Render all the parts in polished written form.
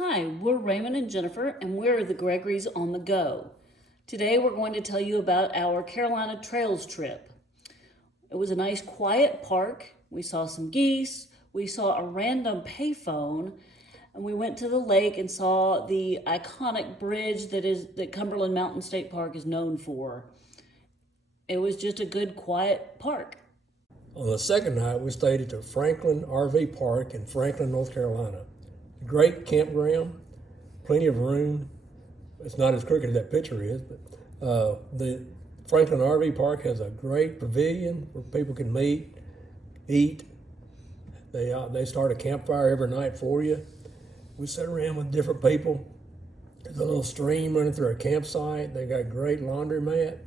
Hi, we're Raymond and Jennifer, and we're the Gregory's on the Go. Today we're going to tell you about our Carolina Trails trip. It was a nice quiet park. We saw some geese, we saw a random payphone, and we went to the lake and saw the iconic bridge that Cumberland Mountain State Park is known for. It was just a good quiet park. On the second night, we stayed at the Franklin RV Park in Franklin, North Carolina. Great campground, plenty of room. It's not as crooked as that picture is, but the Franklin RV Park has a great pavilion where people can meet, eat. They start a campfire every night for you. We sit around with different people. There's a little stream running through our campsite. They got a great laundromat.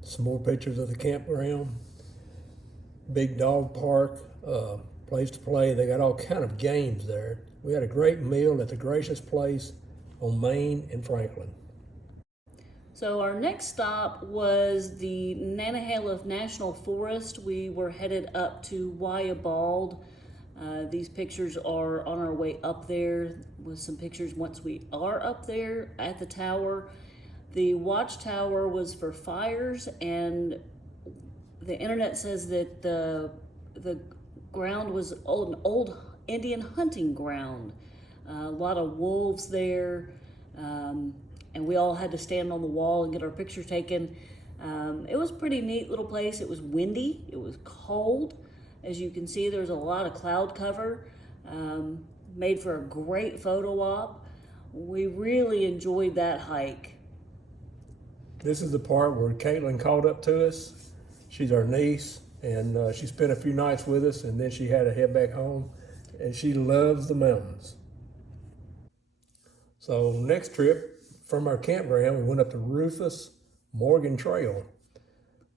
Some more pictures of the campground. Big dog park, place to play. They got all kind of games there. We had a great meal at the Gracious Place on Main and Franklin. So our next stop was the Nantahala National Forest. We were headed up to Wayah. These pictures are on our way up there, with some pictures once we are up there at the tower. The watchtower was for fires, and the internet says that the ground was an old Indian hunting ground. A lot of wolves there, and we all had to stand on the wall and get our picture taken. It was a pretty neat little place. It was windy, it was cold. As you can see, there's a lot of cloud cover, made for a great photo op. We really enjoyed that hike. This is the part where Caitlin called up to us. She's our niece, and she spent a few nights with us, and then she had to head back home, and she loves the mountains. So next trip, from our campground, we went up to Rufus Morgan Trail.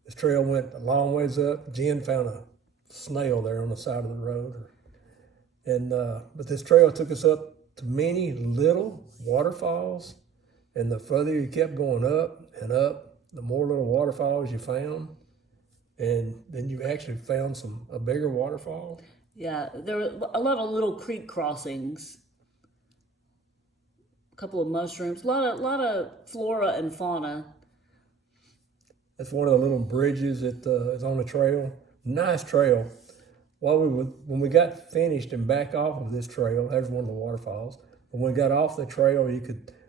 This trail went a long ways up. Jen found a snail there on the side of the road. But this trail took us up to many little waterfalls, and the further you kept going up and up, the more little waterfalls you found. And then you actually found a bigger waterfall. Yeah, there were a lot of little creek crossings, a couple of mushrooms, a lot of flora and fauna. That's one of the little bridges that is on the trail. Nice trail. When we got finished and back off of this trail, there's one of the waterfalls. When we got off the trail,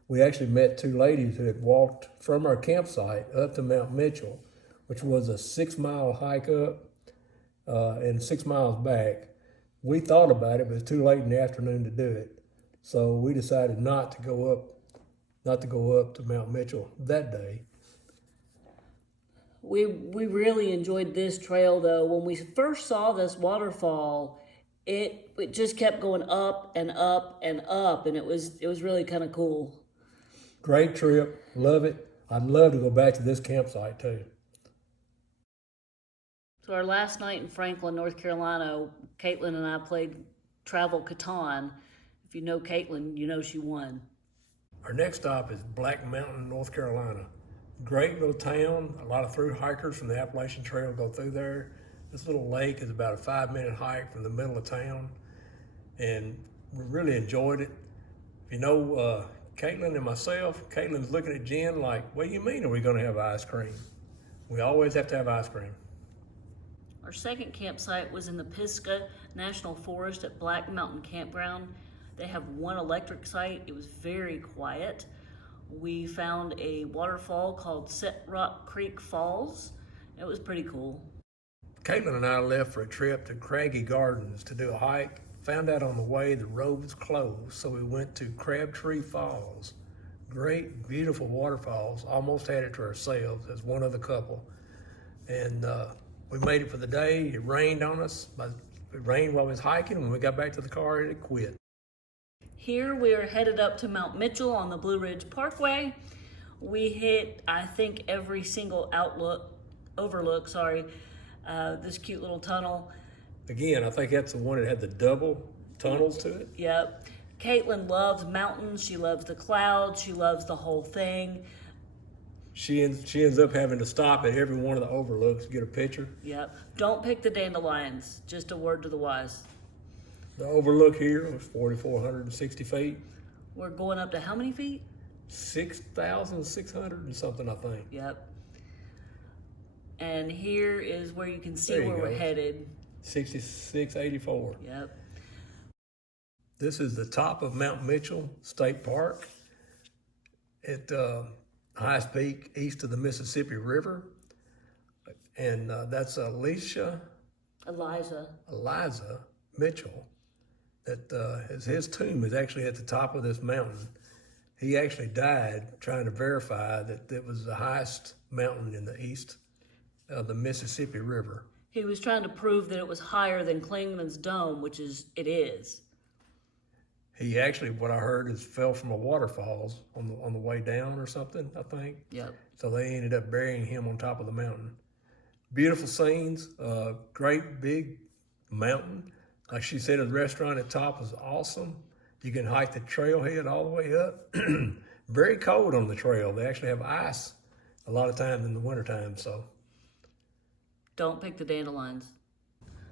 we actually met two ladies who had walked from our campsite up to Mount Mitchell, which was a 6-mile hike up and 6 miles back. We thought about it, but it's too late in the afternoon to do it. So we decided not to go up to Mount Mitchell that day. We really enjoyed this trail though. When we first saw this waterfall, it just kept going up and up and up, and it was really kind of cool. Great trip, love it. I'd love to go back to this campsite too. So our last night in Franklin, North Carolina, Caitlin and I played travel Catan. If you know Caitlin, you know she won. Our next stop is Black Mountain, North Carolina. Great little town. A lot of through hikers from the Appalachian Trail go through there. This little lake is about a 5-minute hike from the middle of town, and we really enjoyed it. You know, Caitlin and myself, Caitlin's looking at Jen like, what do you mean are we gonna have ice cream? We always have to have ice cream. Our second campsite was in the Pisgah National Forest at Black Mountain Campground. They have one electric site. It was very quiet. We found a waterfall called Set Rock Creek Falls. It was pretty cool. Caitlin and I left for a trip to Craggy Gardens to do a hike. Found out on the way the road was closed, so we went to Crabtree Falls. Great, beautiful waterfalls. Almost had it to ourselves as one other couple. And we made it for the day. It rained on us. It rained while we was hiking. When we got back to the car, it quit. Here we are headed up to Mount Mitchell on the Blue Ridge Parkway. We hit, I think, every single overlook, this cute little tunnel. Again, I think that's the one that had the double tunnels to it. Yep. Caitlin loves mountains. She loves the clouds. She loves the whole thing. She ends up having to stop at every one of the overlooks to get a picture. Yep. Don't pick the dandelions. Just a word to the wise. The overlook here was 4,460 feet. We're going up to how many feet? 6,600 and something, I think. Yep. And here is where you can see There you where we're go. headed. 6684. Yep. This is the top of Mount Mitchell State Park at highest peak east of the Mississippi River. And that's Eliza Mitchell. That his tomb is actually at the top of this mountain. He actually died trying to verify that it was the highest mountain in the east of the Mississippi River. He was trying to prove that it was higher than Klingman's Dome, which it is. He actually, what I heard, is fell from a waterfalls on the way down or something, I think. Yep. So they ended up burying him on top of the mountain. Beautiful scenes, great big mountain. Like she said, the restaurant at top is awesome. You can hike the trailhead all the way up. Very cold on the trail. They actually have ice a lot of times in the wintertime, so. Don't pick the dandelions.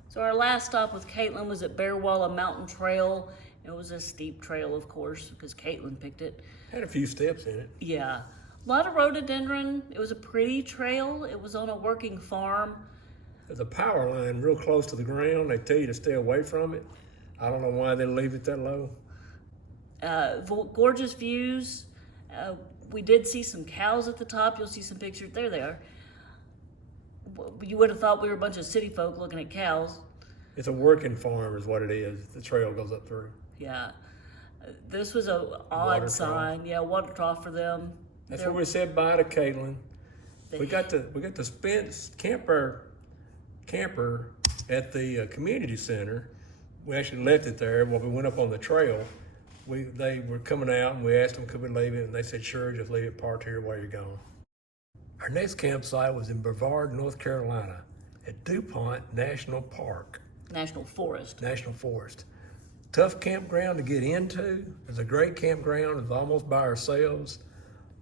So our last stop with Caitlin was at Bearwallow Mountain Trail. It was a steep trail, of course, because Caitlin picked it. Had a few steps in it. Yeah. A lot of rhododendron. It was a pretty trail. It was on a working farm. There's a power line real close to the ground. They tell you to stay away from it. I don't know why they leave it that low. Gorgeous views. We did see some cows at the top. You'll see some pictures. There they are. You would have thought we were a bunch of city folk looking at cows. It's a working farm is what it is. The trail goes up through. Yeah. This was a odd Water sign. trough. Yeah, water trough for them. That's where we said bye to Caitlin. We got to spend camper at the community center. We actually left it there. When we went up on the trail, they were coming out and we asked them could we leave it, and they said sure, just leave it parked here while you're gone. Our next campsite was in Brevard, North Carolina, at Dupont National Park. National Forest. National Forest. Tough campground to get into. It's a great campground. It's almost by ourselves.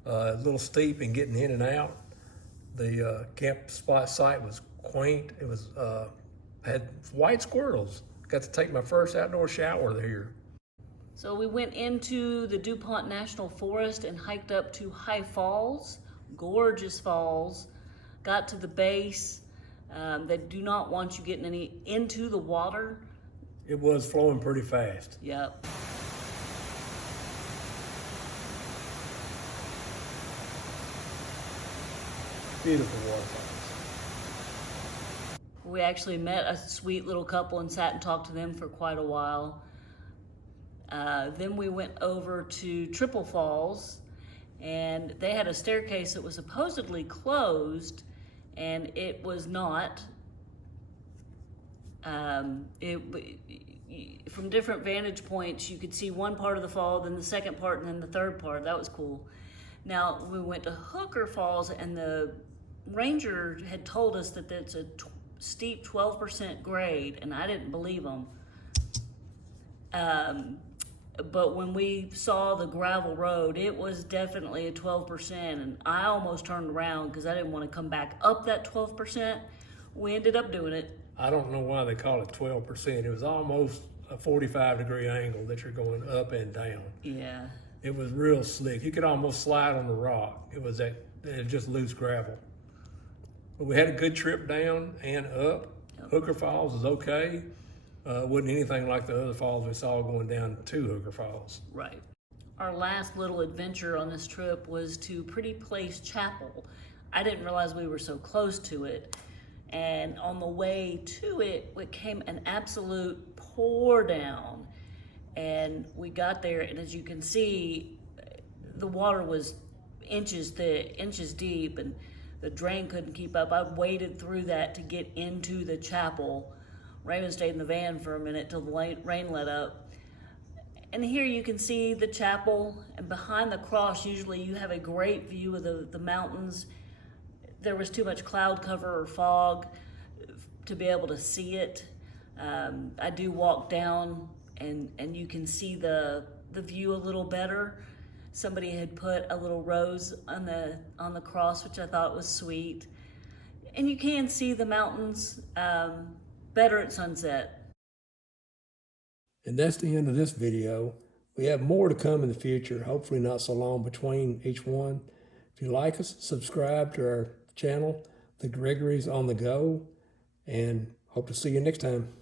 A little steep in getting in and out. The camp spot site was quaint. It was had white squirrels. Got to take my first outdoor shower there. So we went into the Dupont National Forest and hiked up to High Falls, gorgeous falls. Got to the base. They do not want you getting into the water. It was flowing pretty fast. Yep. Beautiful waterfalls. We actually met a sweet little couple and sat and talked to them for quite a while. Then we went over to Triple Falls, and they had a staircase that was supposedly closed, and it was not. From different vantage points, you could see one part of the fall, then the second part, and then the third part. That was cool. Now, we went to Hooker Falls, and the ranger had told us that it's a steep 12% grade, and I didn't believe him. But when we saw the gravel road, it was definitely a 12%, and I almost turned around because I didn't want to come back up that 12%. We ended up doing it. I don't know why they call it 12%. It was almost a 45-degree angle that you're going up and down. Yeah. It was real slick. You could almost slide on the rock. It was just loose gravel. But we had a good trip down and up. Yep. Hooker Falls is okay. Wasn't anything like the other falls we saw going down to Hooker Falls. Right. Our last little adventure on this trip was to Pretty Place Chapel. I didn't realize we were so close to it. And on the way to it, it came an absolute pour down. And we got there, and as you can see, the water was inches thick, inches deep, and the drain couldn't keep up. I waded through that to get into the chapel. Raymond stayed in the van for a minute till the rain let up. And here you can see the chapel, and behind the cross, usually you have a great view of the mountains. There was too much cloud cover or fog to be able to see it. I do walk down, and you can see the view a little better. Somebody had put a little rose on the cross, which I thought was sweet. And you can see the mountains better at sunset. And that's the end of this video. We have more to come in the future, hopefully not so long between each one. If you like us, subscribe to our channel, The Gregory's on the Go, and hope to see you next time.